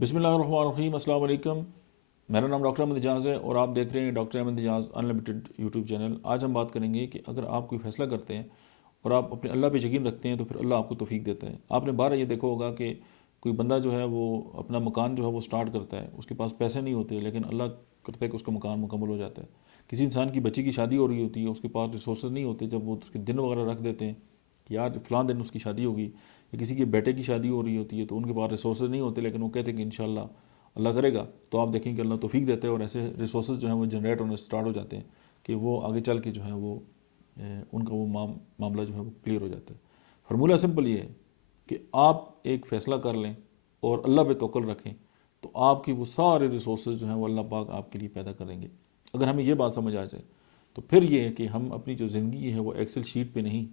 بسم اللہ الرحمن الرحیم. السلام علیکم. میرا نام ڈاکٹر احمد اعجاز ہے اور آپ دیکھ رہے ہیں ڈاکٹر احمد اعجاز انلمیٹڈ یوٹیوب چینل. آج ہم بات کریں گے کہ اگر آپ کوئی فیصلہ کرتے ہیں اور آپ اپنے اللہ پہ یقین رکھتے ہیں تو پھر اللہ آپ کو توفیق دیتا ہے. آپ نے بارہ یہ دیکھا ہوگا کہ کوئی بندہ جو ہے وہ اپنا مکان جو ہے وہ سٹارٹ کرتا ہے, اس کے پاس پیسے نہیں ہوتے لیکن اللہ کرتا ہے کہ اس کا مکان مکمل ہو جاتا ہے. کسی انسان کی بچی کی شادی ہو رہی ہوتی ہے, اس کے پاس ریسورسز نہیں ہوتے, جب وہ اس کے دن وغیرہ رکھ دیتے ہیں کہ یار فلاں دن اس کی شادی ہوگی, یا کسی کے بیٹے کی شادی ہو رہی ہوتی ہے تو ان کے پاس ریسورسز نہیں ہوتے لیکن وہ کہتے ہیں کہ انشاءاللہ اللہ کرے گا, تو آپ دیکھیں کہ اللہ توفیق دیتے ہیں اور ایسے ریسورسز جو ہیں وہ جنریٹ ہونے سٹارٹ ہو جاتے ہیں کہ وہ آگے چل کے جو ہے وہ ان کا وہ معاملہ جو ہے وہ کلیئر ہو جاتا ہے. فارمولہ سمپل یہ ہے کہ آپ ایک فیصلہ کر لیں اور اللہ پہ توکل رکھیں تو آپ کی وہ سارے ریسورسز جو ہیں وہ اللہ پاک آپ کے لیے پیدا کریں گے. اگر ہمیں یہ بات سمجھ آ جائے تو پھر یہ ہے کہ ہم اپنی جو زندگی ہے وہ ایکسل شیٹ پہ نہیں